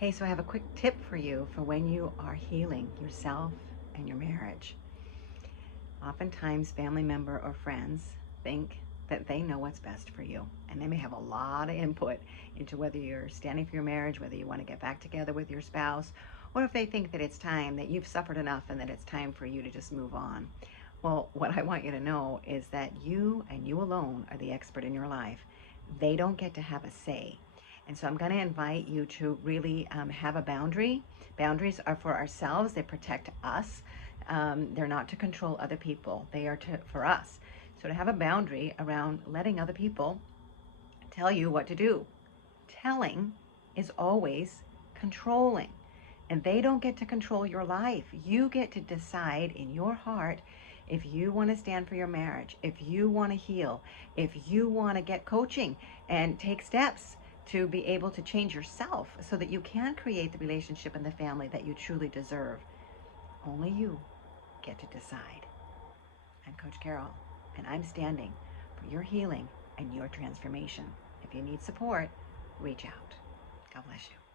Hey, so I have a quick tip for you for when you are healing yourself and your marriage. Oftentimes, family member or friends think that they know what's best for you, and they may have a lot of input into whether you're standing for your marriage, whether you want to get back together with your spouse, or if they think that it's time, that you've suffered enough and that it's time for you to just move on. Well, what I want you to know is that you and you alone are the expert in your life. They don't get to have a say. And so I'm going to invite you to really have a boundary. Boundaries are for ourselves, they protect us. They're not to control other people, they are for us. So to have a boundary around letting other people tell you what to do. Telling is always controlling. And they don't get to control your life. You get to decide in your heart if you want to stand for your marriage, if you want to heal, if you want to get coaching and take steps to be able to change yourself so that you can create the relationship and the family that you truly deserve. Only you get to decide. I'm Coach Carol, and I'm standing for your healing and your transformation. If you need support, reach out. God bless you.